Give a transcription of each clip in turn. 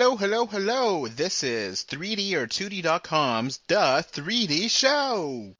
Hello, hello, hello. This is 3D or 2D.com's The 3D Show.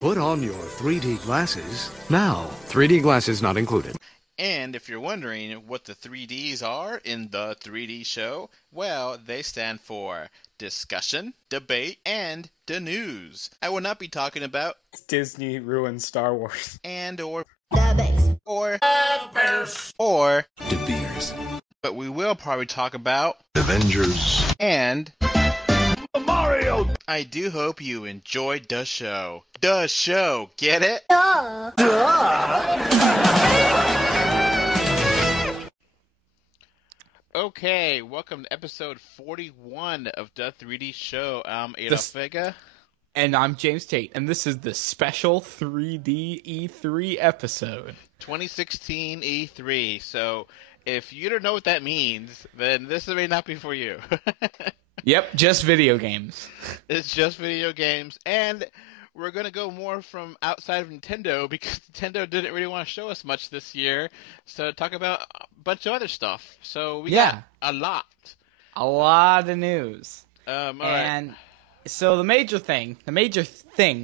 Put on your 3D glasses now. 3D glasses not included. And if you're wondering what the 3Ds are in The 3D Show, well, they stand for discussion, debate, and the news. I will not be talking about Disney ruined Star Wars. and or The Bears. or the Bears or De Beers. but we will probably talk about Avengers. and Mario. I do hope you enjoyed the show. The show, get it? Okay, welcome to episode 41 of The 3D Show. I'm Adolf Vega. And I'm James Tate, and this is the special 3D E3 episode. 2016 E3. So, if you don't know what that means, then this may not be for you. Yep, just video games. It's just video games, and we're going to go more from outside of Nintendo because Nintendo didn't really want to show us much this year. So, talk about a bunch of other stuff. So, we got a lot. A lot of news. All and right. So the major thing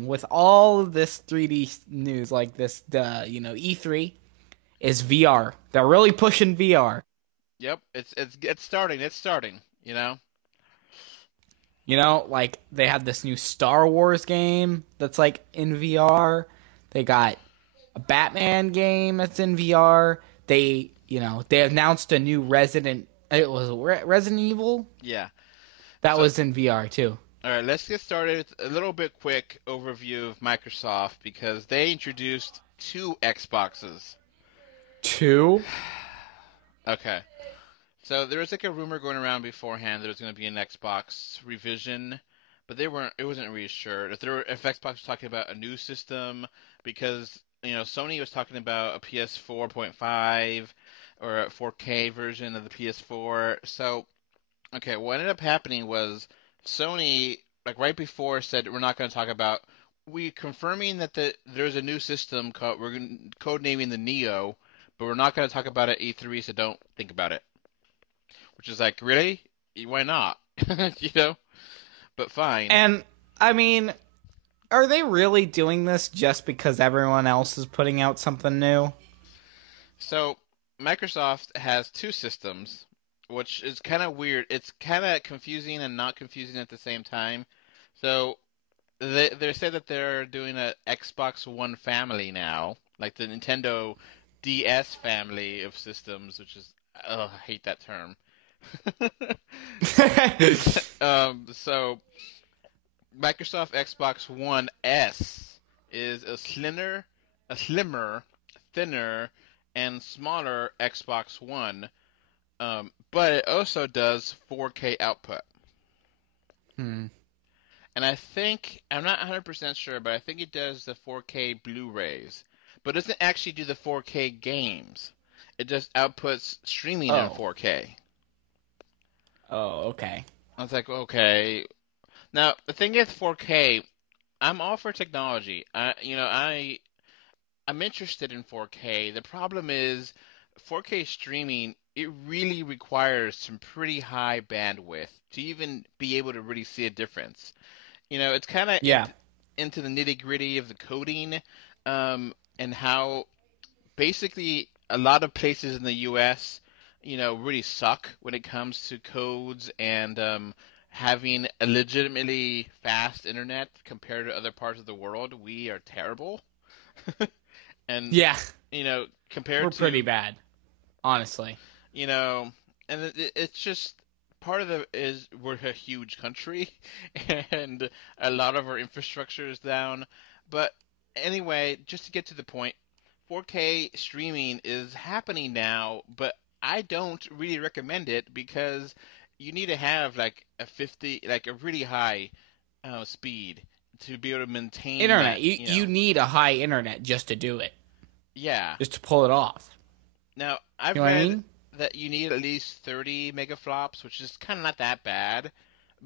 with all of this 3D news, like this, E3, is VR. They're really pushing VR. Yep, it's starting. It's starting, you know? You know, like, they had this new Star Wars game that's, like, in VR. They got a Batman game that's in VR. They announced a new Resident Evil? Yeah. That was in VR, too. All right, let's get started with a little bit quick overview of Microsoft because they introduced 2 Xboxes. 2? Okay. So there was like a rumor going around beforehand there was going to be an Xbox revision, but it wasn't really sure if Xbox was talking about a new system because, Sony was talking about a PS4.5 or a 4K version of the PS4. So, okay, what ended up happening was Sony, like right before, said we're not going to talk about. We confirming that there's a new system called we're codenaming the Neo, but we're not going to talk about it at E3, so don't think about it. Which is like, really? Why not? But fine. And I mean, are they really doing this just because everyone else is putting out something new? So Microsoft has 2 systems, which is kind of weird. It's kind of confusing and not confusing at the same time. So they say that they're doing an Xbox One family now, like the Nintendo DS family of systems, which is, I hate that term. So Microsoft Xbox One S is a slimmer, thinner, and smaller Xbox One. But it also does 4K output. And I think, I'm not 100% sure, but I think it does the 4K Blu-rays. But it doesn't actually do the 4K games. It just outputs streaming in 4K. Oh, okay. I was like, okay. Now, the thing is 4K, I'm all for technology. I'm interested in 4K. The problem is 4K streaming, it really requires some pretty high bandwidth to even be able to really see a difference. It's kind of into the nitty-gritty of the coding, and how basically a lot of places in the U.S., really suck when it comes to codes and having a legitimately fast internet compared to other parts of the world. We are terrible. And compared we're to pretty bad, honestly. And it's just part of we're a huge country and a lot of our infrastructure is down. But anyway, just to get to the point, 4K streaming is happening now, but I don't really recommend it because you need to have like a really high speed to be able to maintain internet. That, you need a high internet just to do it. Yeah. Just to pull it off. Now, I've read that you need at least 30 megaflops, which is kind of not that bad,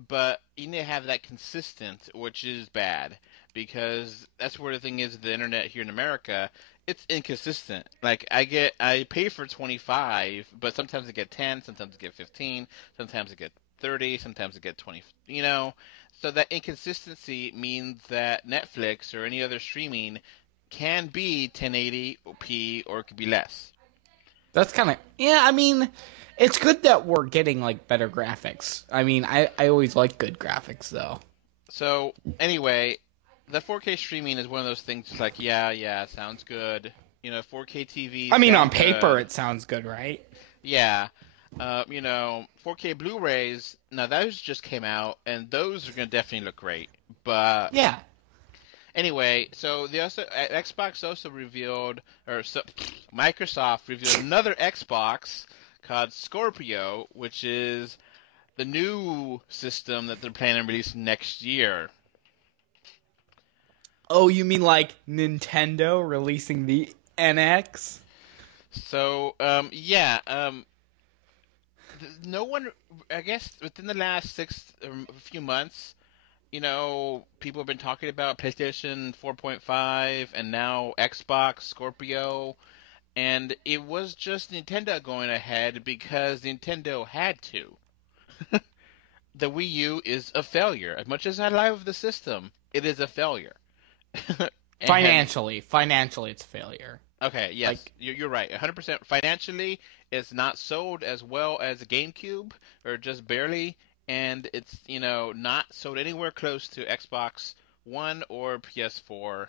but you need to have that consistent, which is bad, because that's where the thing is with the internet here in America. it's inconsistent. Like I pay for 25, but sometimes I get 10, sometimes I get 15, sometimes I get 30, sometimes I get 20. So that inconsistency means that Netflix or any other streaming can be 1080p or it could be less. That's kind of, yeah, I mean, it's good that we're getting, like, better graphics. I mean, I always like good graphics, though. So anyway, the 4K streaming is one of those things. It's like, yeah, sounds good. 4K TVs I mean, on sound paper, good. it sounds good, right? Yeah. 4K Blu-rays. Now those just came out, and those are gonna definitely look great. But Yeah. anyway, so Xbox also revealed, Microsoft revealed another Xbox called Scorpio, which is the new system that they're planning on releasing next year. Oh, you mean like Nintendo releasing the NX? So, yeah, no one, I guess, within the last a few months, people have been talking about PlayStation 4.5 and now Xbox Scorpio, and it was just Nintendo going ahead because Nintendo had to. The Wii U is a failure. As much as I love the system, it is a failure. And Financially, it's a failure. okay, yes, Like, you're right. 100% financially, it's not sold as well as a GameCube, or just barely, and it's, not sold anywhere close to Xbox One or PS4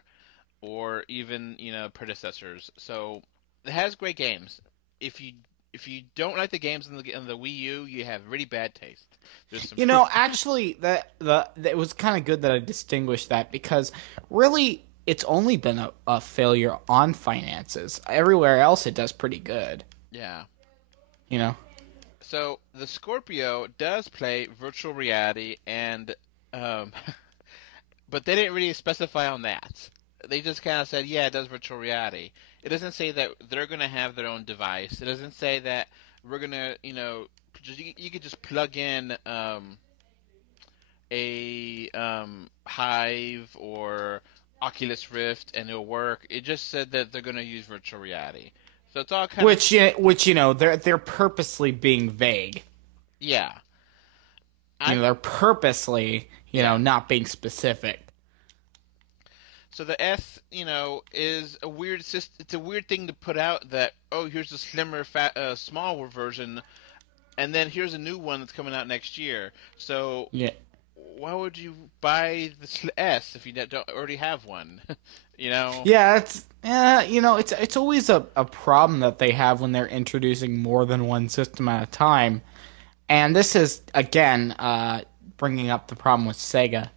or even, predecessors. So it has great games. If you if you don't like the games in the Wii U, you have really bad taste. There's some actually, that it was kind of good that I distinguished that because really, it's only been a failure on finances. Everywhere else, it does pretty good. yeah. You know. So the Scorpio does play virtual reality and um but they didn't really specify on that. They just kind of said, yeah, it does virtual reality. It doesn't say that they're going to have their own device. It doesn't say that we're going to, you could just plug in a Hive or Oculus Rift and it'll work. It just said that they're going to use virtual reality. So it's all kind of, Which they're purposely being vague. yeah. I'm, They're purposely yeah. not being specific. So the S, is a weird it's a weird thing to put out that, oh, here's a slimmer, smaller version, and then here's a new one that's coming out next year. So Yeah. why would you buy the S if you don't already have one? you know? Yeah, it's always a problem that they have when they're introducing more than one system at a time. And this is again bringing up the problem with Sega,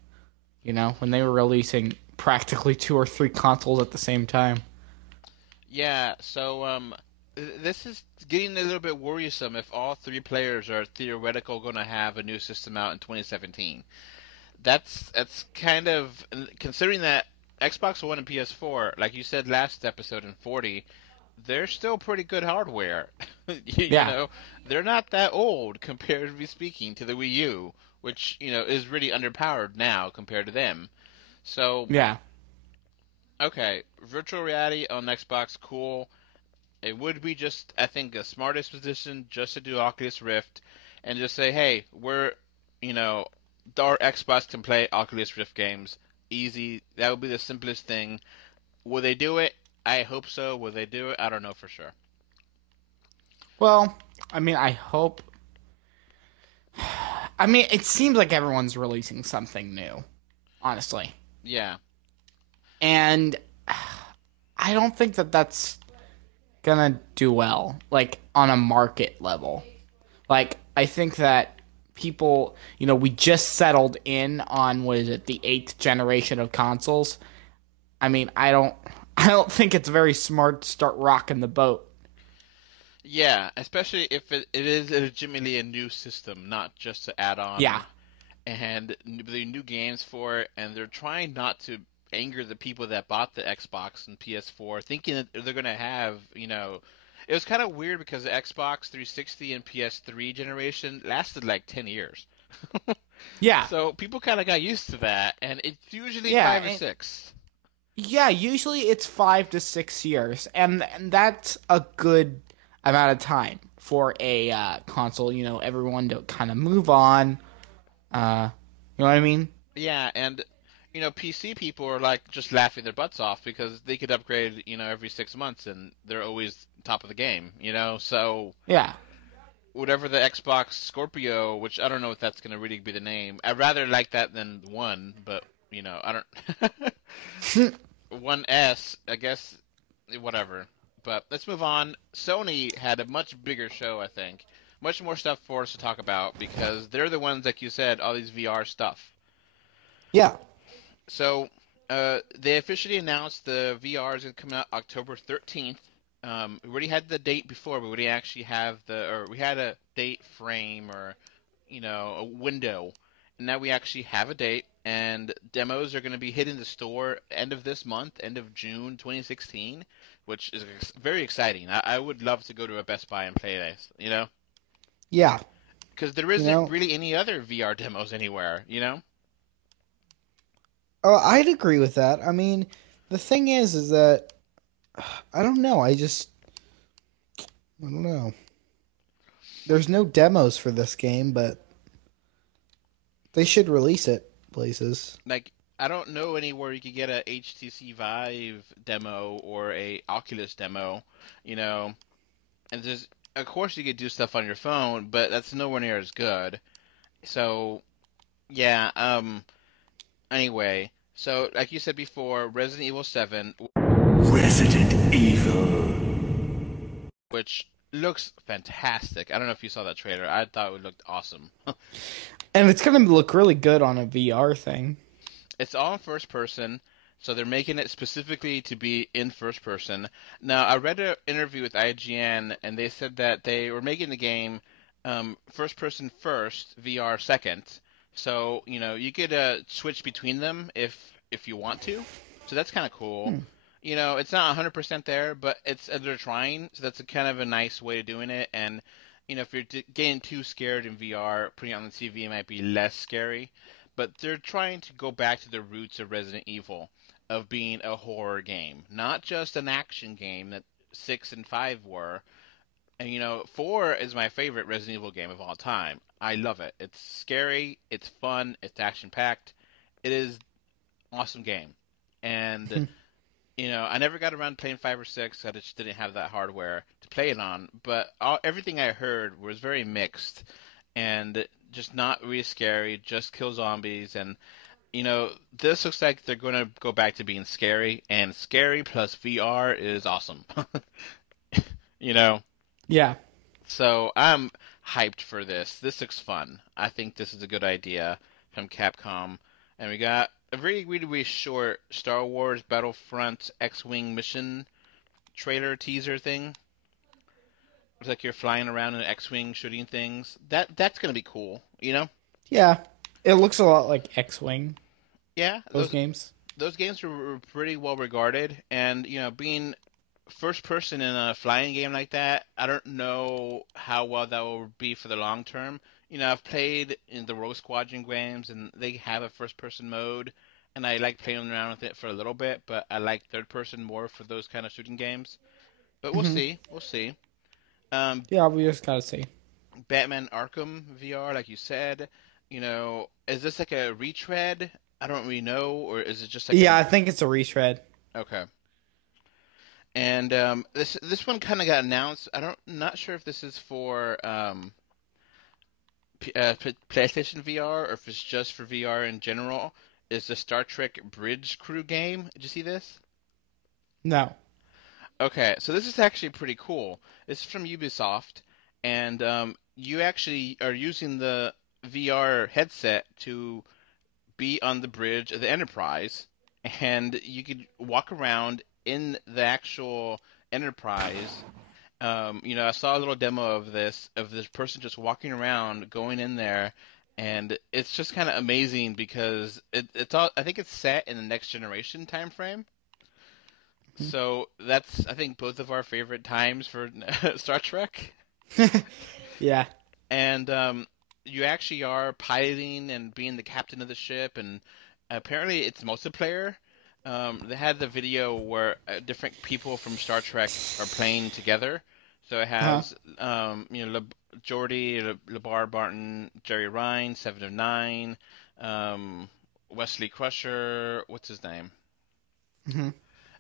when they were releasing practically two or three consoles at the same time. Yeah. So this is getting a little bit worrisome if all three players are theoretical going to have a new system out in 2017. That's kind of considering that Xbox One and PS4, like you said last episode in 40, they're still pretty good hardware. you Yeah, know, they're not that old comparatively speaking to the Wii U, which is really underpowered now compared to them. So yeah. okay, virtual reality on Xbox, cool. It would be just, I think, the smartest position just to do Oculus Rift and just say, hey, you know, our Xbox can play Oculus Rift games. Easy. That would be the simplest thing. Will they do it? I hope so. Will they do it? I don't know for sure. Well, I mean, I hope. I mean, it seems like everyone's releasing something new, honestly, Yeah. and I don't think that that's gonna do well, like on a market level. Like, I think that people, we just settled in on what is it, the eighth generation of consoles. I mean, I don't think it's very smart to start rocking the boat. Yeah, especially if it is legitimately a new system, not just to add Yeah, on and the new games for it, and they're trying not to anger the people that bought the Xbox and PS4, thinking that they're gonna have, it was kind of weird because the Xbox 360 and PS3 generation lasted like 10 years. yeah, So people kind of got used to that, and it's usually yeah. five or six. Yeah, usually it's 5 to 6 years, and that's a good amount of time for a console. Everyone to kind of move on. You know what I mean? Yeah, and PC people are like just laughing their butts off because they could upgrade, every 6 months and they're always top of the game. So Yeah. whatever the Xbox Scorpio, which I don't know if that's gonna really be the name. I'd rather like that than One, but I don't. One S, I guess, whatever. But let's move on. Sony had a much bigger show, I think. Much more stuff for us to talk about because they're the ones, like you said, all these VR stuff. Yeah. So, they officially announced the VR is going to come out October 13th. We already had the date before, but we didn't actually have or we had a date frame or, a window. And now we actually have a date, and demos are going to be hitting the store end of this month, end of June 2016, which is very exciting. I would love to go to a Best Buy and play this. Yeah. Because there You isn't know, really any other VR demos anywhere. I'd agree with that. I mean, the thing is that I don't know. I don't know. There's no demos for this game, but they should release it places. Like, I don't know anywhere you could get a HTC Vive demo or a Oculus demo, you know. And there's, of course, you could do stuff on your phone, but that's nowhere near as good. So, yeah. Anyway, so like you said before, Resident Evil 7, Resident Evil. which looks fantastic. I don't know if you saw that trailer. I thought it looked awesome. And it's gonna look really good on a VR thing. It's all in first person, so they're making it specifically to be in first person. Now, I read an interview with IGN, and they said that they were making the game first person first, VR second. So, you could switch between them if you want to. So that's kind of cool. Hmm. It's not 100% there, but they're trying. So that's a kind of a nice way of doing it. And, if you're getting too scared in VR, putting it on the TV might be less scary, but they're trying to go back to the roots of Resident Evil, of being a horror game, not just an action game that 6 and 5 were. And 4 is my favorite Resident Evil game of all time. I love it. It's scary, it's fun, it's action packed. It is an awesome game. And I never got around to playing 5 or 6. I just didn't have that hardware to play it on. But everything I heard was very mixed and just not really scary, just kill zombies. And, this looks like they're going to go back to being scary. And scary plus VR is awesome. you know? Yeah. So I'm hyped for this. This looks fun. I think this is a good idea from Capcom. And we got a really, really, really short Star Wars Battlefront X-Wing mission trailer teaser thing. It's like you're flying around in an X-Wing shooting things. That's gonna be cool. Yeah. It looks a lot like X-Wing, Yeah, those those games. those games were pretty well regarded, and being first person in a flying game like that, I don't know how well that will be for the long term. I've played in the Rogue Squadron games, and they have a first person mode, and I like playing around with it for a little bit, but I like third person more for those kind of shooting games. But we'll Hmm. see, we'll see. Um, Yeah, we just gotta see. Batman Arkham VR, like you said, is this like a retread? I don't really know, or is it just like Yeah, I think it's a retread. okay? And this one kind of got announced. Not sure if this is for PlayStation VR or if it's just for VR in general. Is the Star Trek Bridge Crew game? Did you see this? No. Okay, so this is actually pretty cool. This is from Ubisoft, and you actually are using the VR headset to be on the bridge of the Enterprise, and you could walk around in the actual Enterprise. I saw a little demo of this person just walking around, going in there, and it's just kind of amazing because it's all. I think it's set in the next generation time frame. So that's, I think, both of our favorite times for Star Trek. Yeah. And you actually are piloting and being the captain of the ship, and apparently it's multiplayer. They had the video where different people from Star Trek are playing together. So it Uh-huh. has, Geordi, LeVar Barton, Jerry Ryan, Seven of Nine, um, Wesley Crusher, what's his name? Hmm.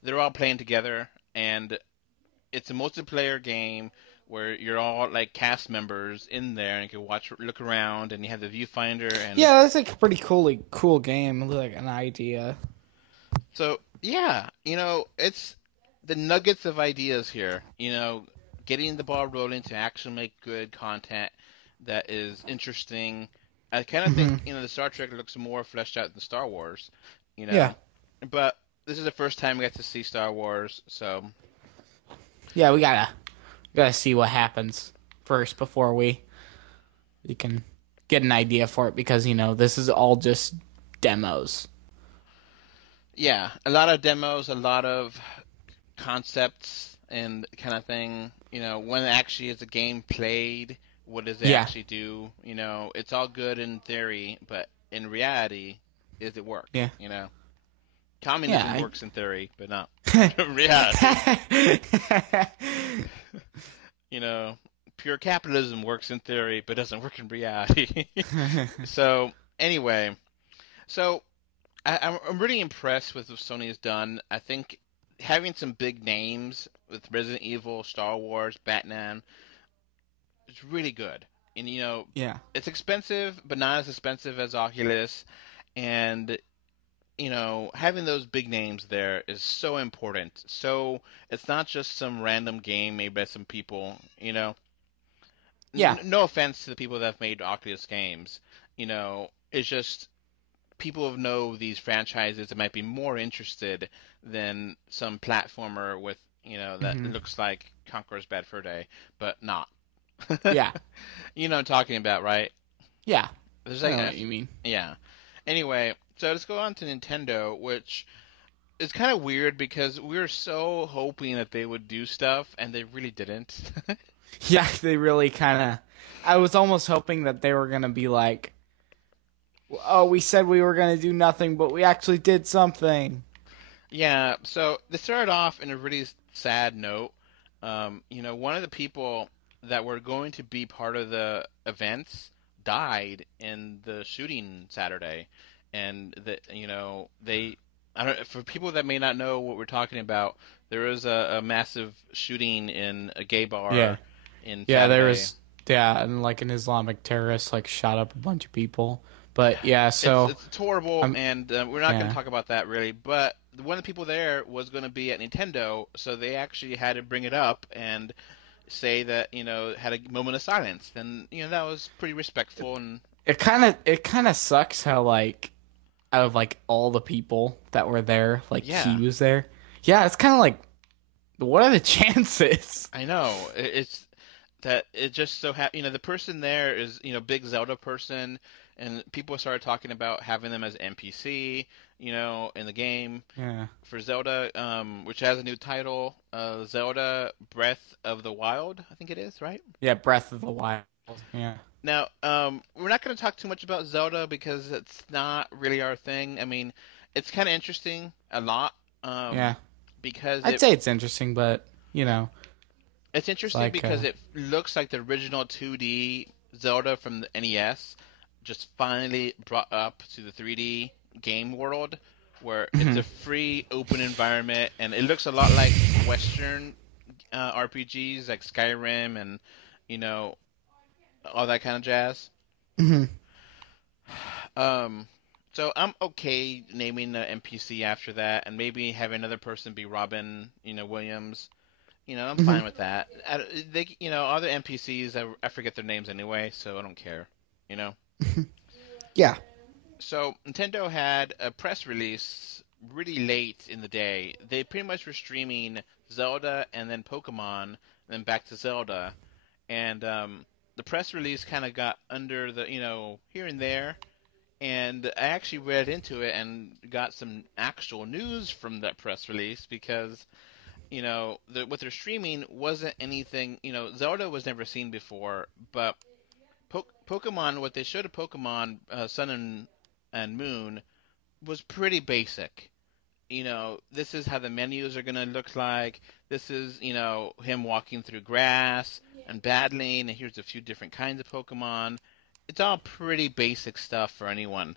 They're all playing together, and it's a multiplayer game where you're all like cast members in there, and you can look around, and you have the viewfinder, and Yeah, that's like a pretty cool game. Like an idea. so yeah, it's the nuggets of ideas here. Getting the ball rolling to actually make good content that is interesting. I kind of think Hmm. the Star Trek looks more fleshed out than Star Wars, you Yeah. know. But this is the first time we get to see Star Wars, so Yeah, we gotta see what happens first before we can get an idea for it because this is all just demos. yeah, a lot of demos, a lot of concepts and kind of thing. When actually is a game played, what does it Yeah. actually do? It's all good in theory, but in reality, does it work? Yeah. Communism Yeah. works in theory, but not I... in reality. You know, Pure capitalism works in theory, but doesn't work in reality. So anyway, so I'm really impressed with what Sony has done. I think having some big names with Resident Evil, Star Wars, Batman is really good. And Yeah. it's expensive, but not as expensive as Oculus. And having those big names there is so important. So it's not just some random game made by some people. Yeah. No offense to the people that have made Oculus games. It's just people who know these franchises that might be more interested than some platformer with that Hmm. looks like Conqueror's Bad Fur Day, but not. Yeah. You know what I'm talking about, right? Yeah. There's I like know what you mean. yeah. Anyway, so let's go on to Nintendo, which is kind of weird because we were so hoping that they would do stuff and they really didn't. Yeah, they really kind of. I was almost hoping that they were gonna be like, "Oh, we said we were gonna do nothing, but we actually did something." Yeah, so they started off in a really sad note. One of the people that were going to be part of the events died in the shooting Saturday, and they. I don't. For people that may not know what we're talking about, there was a massive shooting in a gay Yeah. bar in Yeah, there Saturday. was. Yeah, and like an Islamic terrorist like shot up a bunch of people. But yeah, It's so it's horrible, I'm. and we're not going to Yeah. talk about that really. But one of the people there was going to be at Nintendo, so they actually had to bring it up and say that had a moment of silence. And that was pretty respectful. And It kind of sucks how like out of like all the people that were there, like he yeah, was there. Yeah, it's kind of like what are the chances? I know it's that it just so the person there is big Zelda person, and people started talking about having them as NPC, in the game Yeah. for Zelda, which has a new title, Zelda Breath of the Wild, I think it is, right? Yeah, Breath of the Wild. Yeah. Now, we're not going to talk too much about Zelda because it's not really our thing. I mean, it's kind of interesting a lot, Yeah. because I'd say it's interesting, but it's it's interesting like because it looks like the original 2D Zelda from the NES just finally brought up to the 3D game world, where it's a free open environment and it looks a lot like Western RPGs like Skyrim and you know all that kind of jazz. Mhm. Um, so I'm okay naming the NPC after that, and maybe have another person be Robin, Williams. I'm Mhm. fine with that. Other NPCs, I forget their names anyway, so I don't care. You know. Yeah. So Nintendo had a press release really late in the day. They pretty much were streaming Zelda and then Pokemon, and then back to Zelda, and the press release kind of got under the here and there, and I actually read into it and got some actual news from that press release because what they're streaming wasn't anything. Zelda was never seen before, but Pokemon, what they showed of Pokemon Sun and Moon was pretty basic. this is how the menus are going to look like. This is, him walking through grass and battling, and here's a few different kinds of Pokemon. It's all pretty basic stuff for anyone.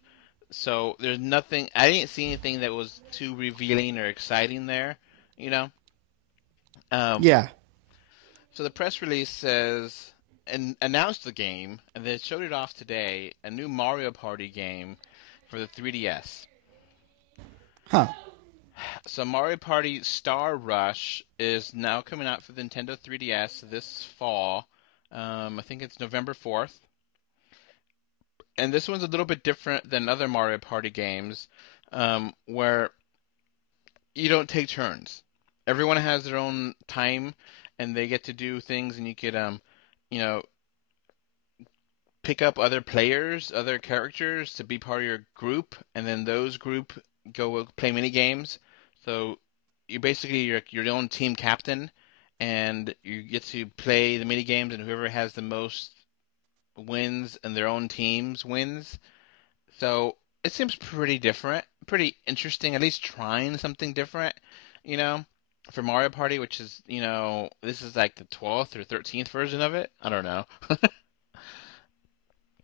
So there's nothing, I didn't see anything that was too revealing or exciting there, you know? Um, Yeah. so the press release says, and announced the game, and they showed it off today, a new Mario Party game for the 3DS. Huh. So Mario Party Star Rush is now coming out for the Nintendo 3DS this fall. I think it's November 4th. And this one's a little bit different than other Mario Party games, where you don't take turns. Everyone has their own time, and they get to do things, and you could, you know, pick up other players, other characters to be part of your group, and then those group go play mini games. So you basically you're your own team captain, and you get to play the mini games, and whoever has the most wins and their own teams wins. So it seems pretty different, pretty interesting. At least trying something different, you know, for Mario Party, which is this is like the 12th or 13th version of it. I don't know.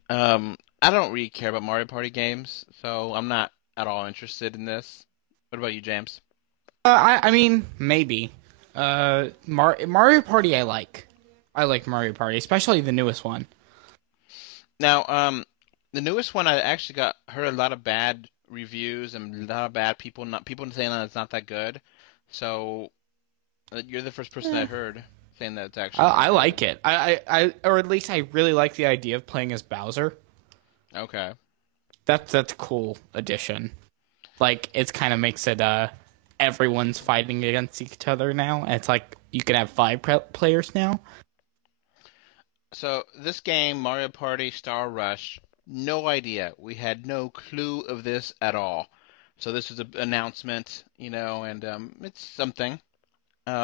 I don't really care about Mario Party games, so I'm not at all interested in this. What about you, James? I mean, maybe. Mario Party I like. I like Mario Party, especially the newest one. Now, the newest one I actually got heard a lot of bad reviews and a lot of bad people not people saying that it's not that good. So you're the first person I Eh, heard saying that it's I, actually pretty I good. like it. Or at least I really like the idea of playing as Bowser. Okay. That's a cool addition. Like, it kind of makes it, everyone's fighting against each other now. And it's like, you can have five players now. So this game, Mario Party Star Rush, no idea. We had no clue of this at all. So this was an announcement, and it's something. They're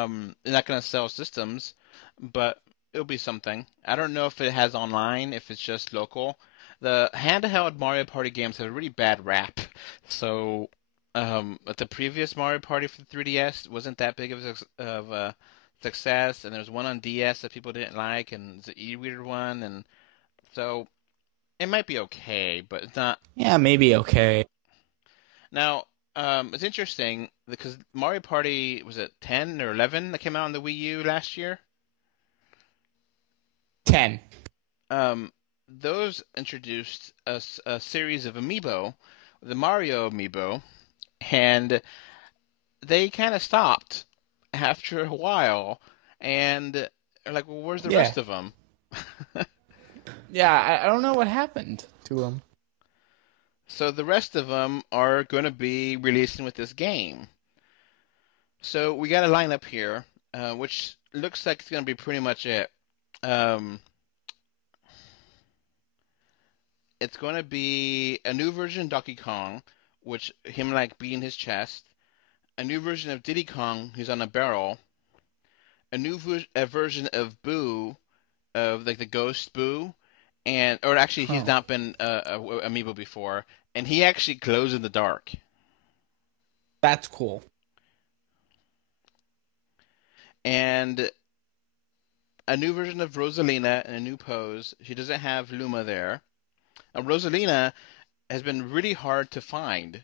not going to sell systems, but it'll be something. I don't know if it has online, if it's just local. The handheld Mario Party games have a really bad rap. So, but the previous Mario Party for the 3DS wasn't that big of a success, and there's one on DS that people didn't like, and it's an e-reader one, and so it might be okay, but it's not. Yeah, maybe okay. Now, it's interesting because Mario Party was it 10 or 11 that came out on the Wii U last year. 10. Those introduced a series of Amiibo, the Mario Amiibo, and they kind of stopped after a while, and they're like, well, where's the Yeah. rest of them? Yeah, I don't know what happened to him. So the rest of them are going to be releasing with this game. So we got a lineup here, which looks like it's going to be pretty much it. Um, it's going to be a new version of Donkey Kong, which him like beating his chest. A new version of Diddy Kong, who's on a barrel. A version of Boo, of like the ghost Boo, or actually he's Oh, not been amiibo before, and he actually glows in the dark. that's cool. And a new version of Rosalina in a new pose. She doesn't have Luma there. Rosalina has been really hard to find,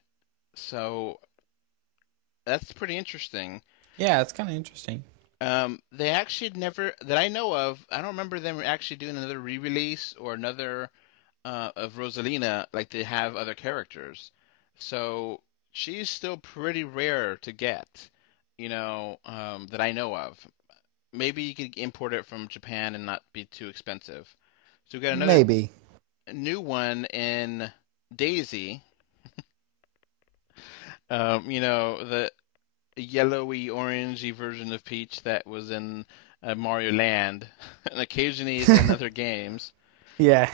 so that's pretty interesting. Yeah, it's kind of interesting. They actually never, that I know of, I don't remember them actually doing another re-release or another of Rosalina like they have other characters. So she's still pretty rare to get, that I know of. Maybe you could import it from Japan and not be too expensive. So we got another Maybe. new one in Daisy. The yellowy orangey version of Peach that was in Mario Land, and occasionally is in other games. Yeah.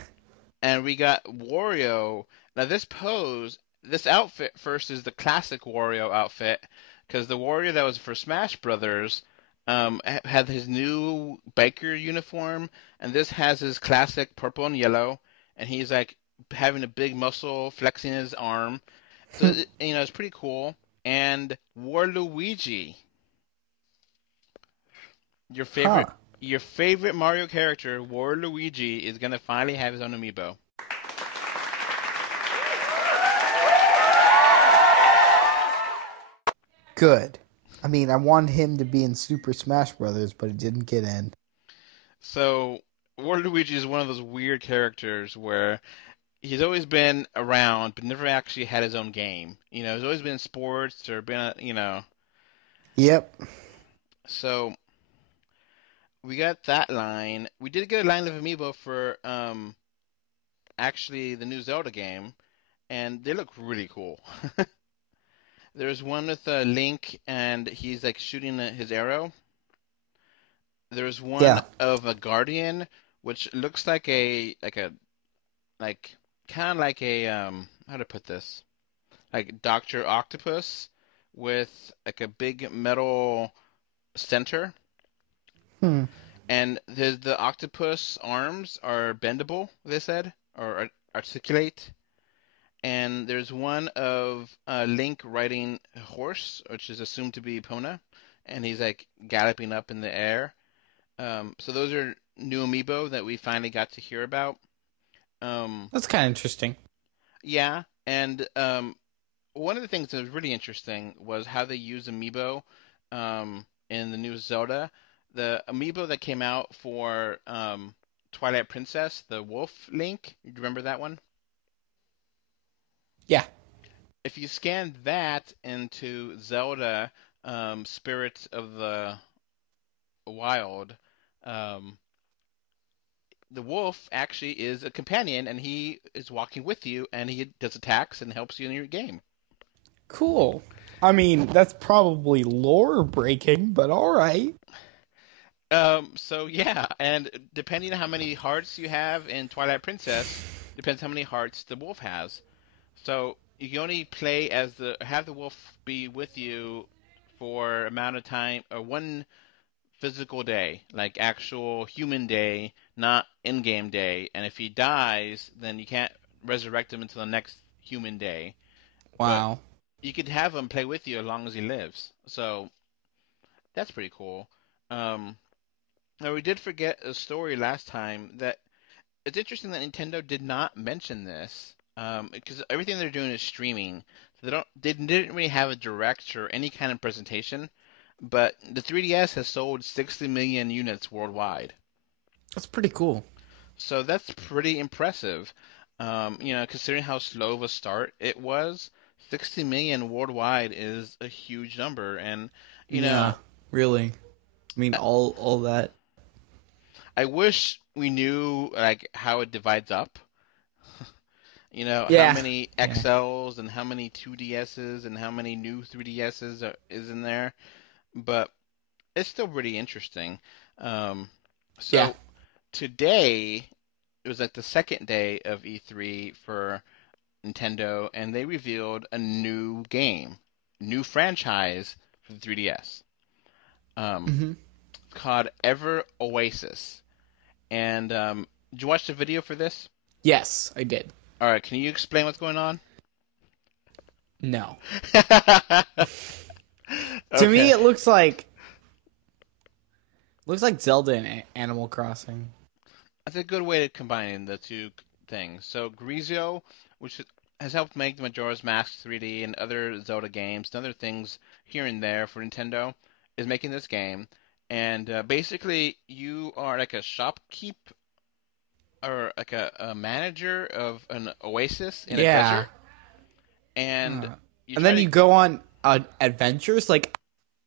And we got Wario. Now this outfit first is the classic Wario outfit, because the Wario that was for Smash Brothers had his new biker uniform, and this has his classic purple and yellow, and he's like having a big muscle flexing his arm. So it's pretty cool. and Waluigi, your Huh. favorite Mario character, Waluigi, is gonna finally have his own amiibo. Good. I mean, I wanted him to be in Super Smash Brothers, but he didn't get in. So Waluigi is one of those weird characters where he's always been around, but never actually had his own game. He's always been in sports or been. Yep. So we got that line. We did get a line of amiibo for actually the new Zelda game, and they look really cool. There's one with Link, and he's like shooting his arrow. There's one Yeah. of a Guardian, which looks like kind of like a how to put this, like Doctor Octopus with like a big metal center, Hmm. and the octopus arms are bendable. They said or articulate. And there's one of Link riding a horse, which is assumed to be Epona, and he's like galloping up in the air. So those are new amiibo that we finally got to hear about. That's kind of interesting. Yeah, and one of the things that was really interesting was how they use amiibo in the new Zelda. The amiibo that came out for Twilight Princess, the wolf Link, you remember that one? Yeah. If you scan that into Zelda Spirits of the Wild, um, the wolf actually is a companion, and he is walking with you, and he does attacks and helps you in your game. Cool. I mean, that's probably lore breaking, but all right. So yeah, and depending on how many hearts you have in Twilight Princess, depends how many hearts the wolf has. So you can only play as have the wolf be with you for amount of time or one physical day, like actual human day, not in-game day. And if he dies, then you can't resurrect him until the next human day. But Wow. you could have him play with you as long as he lives. So that's pretty cool. Um, Now we did forget a story last time that it's interesting that Nintendo did not mention this because everything they're doing is streaming. So they didn't really have a direct or any kind of presentation. But the 3DS has sold 60 million units worldwide. That's pretty cool. So that's pretty impressive. Considering how slow of a start it was, 60 million worldwide is a huge number. And, you Yeah, know, really. I mean, I all that. I wish we knew like how it divides up. How Yeah. many Yeah. XLs and how many 2DSs and how many new 3DSs is in there. But it's still pretty interesting. Um, Yeah. so today it was like the second day of E3 for Nintendo, and they revealed a new game, new franchise for the 3DS, um, Hmm. called Ever Oasis. And did you watch the video for this? Yes, I did. All right, can you explain what's going on? No. To me, Okay, it looks like Zelda and Animal Crossing. that's a good way to combine the two things. So Grezio, which has helped make the Majora's Mask 3D and other Zelda games and other things here and there for Nintendo, is making this game. And basically, you are like a shopkeep or like a manager of an oasis in a Yeah. desert, and Huh. you And try then to. you go on adventures. Like,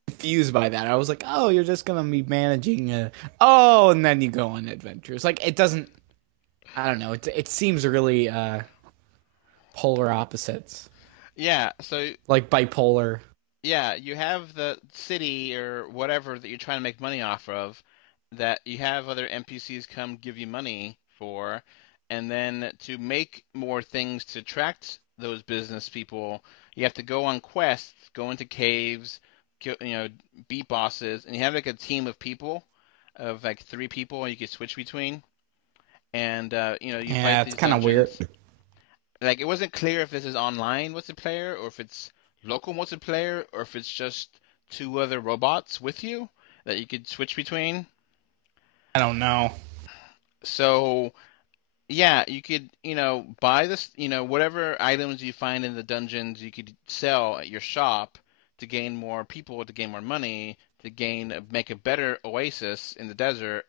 confused by that. I was like, oh, you're just gonna be managing a. Oh, and then you go on adventures. Like, it doesn't. I don't know. It seems really polar opposites, Yeah, so like bipolar. yeah, you have the city or whatever that you're trying to make money off of, that you have other NPCs come give you money for, and then to make more things to attract those business people, you have to go on quests, go into caves, beat bosses, and you have like a team of people, of like three people you can switch between, and you fight Yeah, it's these kind of weird. dungeons. Like it wasn't clear if this is online with the player or if it's local multiplayer or if it's just two other robots with you that you could switch between. I don't know. So yeah, you could, buy this, whatever items you find in the dungeons, you could sell at your shop to gain more people, to gain more money, make a better oasis in the desert.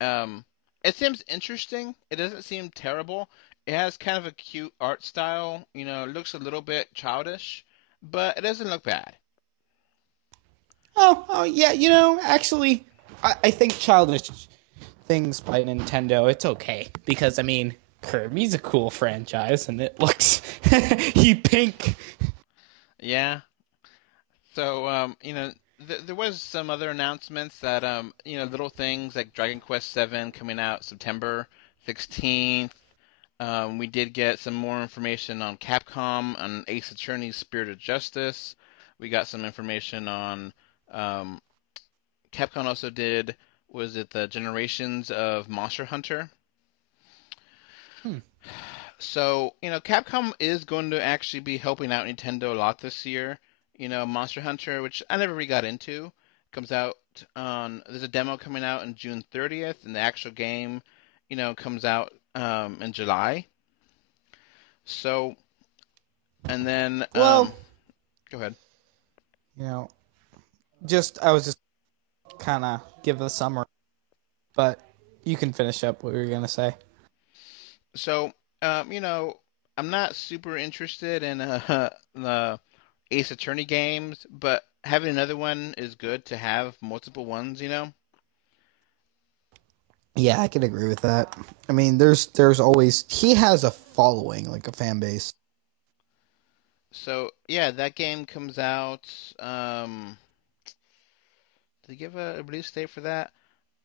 Um, it seems interesting. It doesn't seem terrible. It has kind of a cute art style. It looks a little bit childish, but it doesn't look bad. Oh, yeah. Actually, I think childish things by Nintendo, it's okay because I mean Kirby's a cool franchise and it looks he pink. Yeah. So, there was some other announcements that, little things like Dragon Quest VII coming out September 16th. We did get some more information on Capcom, on Ace Attorney's Spirit of Justice. We got some information on, Capcom also did, was it the Generations of Monster Hunter? So, Capcom is going to actually be helping out Nintendo a lot this year. Monster Hunter, which I never really got into, comes out there's a demo coming out on June 30th, and the actual game, comes out in July. So, and then, Well, go ahead. I was just kind of give a summary, but you can finish up what you were gonna say. So, I'm not super interested in the Ace Attorney games, but having another one is good to have multiple ones. Yeah, I can agree with that. I mean, there's always he has a following, like a fan base. So, yeah, that game comes out. Did they give a release date for that?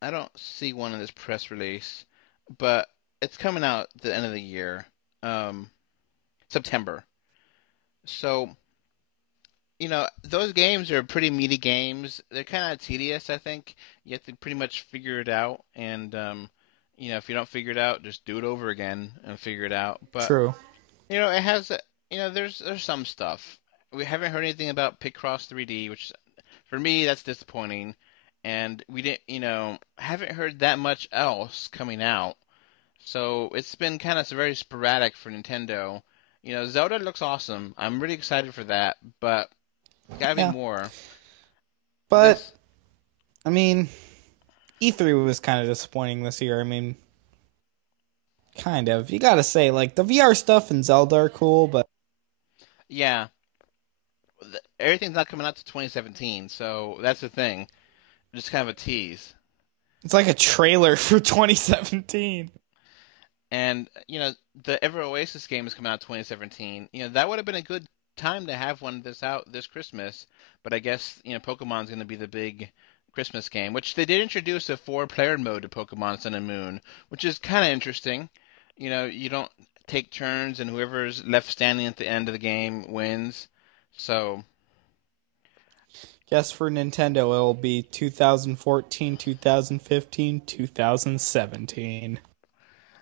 I don't see one in this press release, but it's coming out at the end of the year, September. So, those games are pretty meaty games. They're kind of tedious, I think. You have to pretty much figure it out, and if you don't figure it out, just do it over again and figure it out. But True. it has, there's some stuff. We haven't heard anything about Picross 3D, which for me that's disappointing. And we didn't, haven't heard that much else coming out. So it's been kind of very sporadic for Nintendo. Zelda looks awesome. I'm really excited for that, but gotta be Yeah. more. But This, I mean, E3 was kind of disappointing this year. I mean, kind of. You gotta say, like, the VR stuff and Zelda are cool, but yeah, everything's not coming out to 2017, so that's the thing. Just kind of a tease. it's like a trailer for 2017. And the Ever Oasis game is coming out 2017. That would have been a good time to have one this out this Christmas. But I guess Pokemon's going to be the big Christmas game, which they did introduce a four-player mode to Pokemon Sun and Moon, which is kind of interesting. You don't take turns, and whoever's left standing at the end of the game wins. So, Guess for Nintendo, it'll be 2014, 2015, 2017.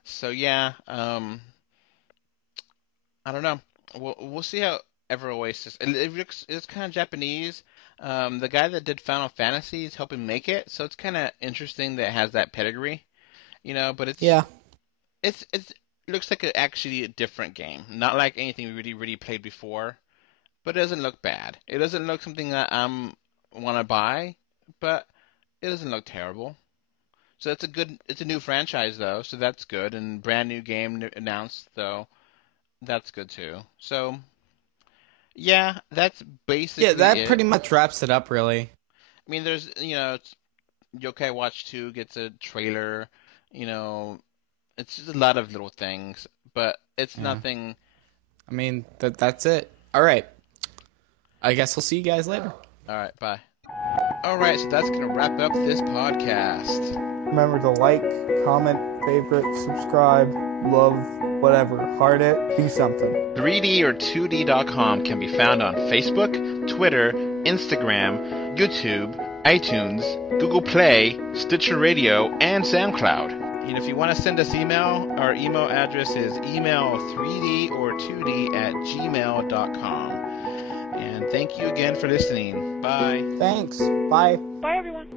so yeah. I don't know. We'll see how Ever Oasis. It's kind of Japanese. The guy that did Final Fantasy is helping make it, so it's kind of interesting that it has that pedigree. But Yeah. it looks like actually a different game, not like anything we really played before. But it doesn't look bad. It doesn't look something that I'm want to buy, but it doesn't look terrible. So that's a good. It's a new franchise though, so that's good. And brand new game announced though, that's good too. So yeah, that's Yeah, basically that it. pretty much wraps it up, really. I mean, there's Yokai Watch 2 gets a trailer. You know, it's just a lot of little things, but it's Yeah. nothing. I mean, that's it. All right. I guess we'll see you guys later. All right, bye. All right, so that's gonna wrap up this podcast. Remember to like, comment, favorite, subscribe, love, whatever. Heart it, do something. 3D or 2D.com can be found on Facebook, Twitter, Instagram, YouTube, iTunes, Google Play, Stitcher Radio, and SoundCloud. And if you want to send us email, our email address is email3d or 2d@gmail.com. And thank you again for listening. Bye. Thanks. Bye. Bye, everyone.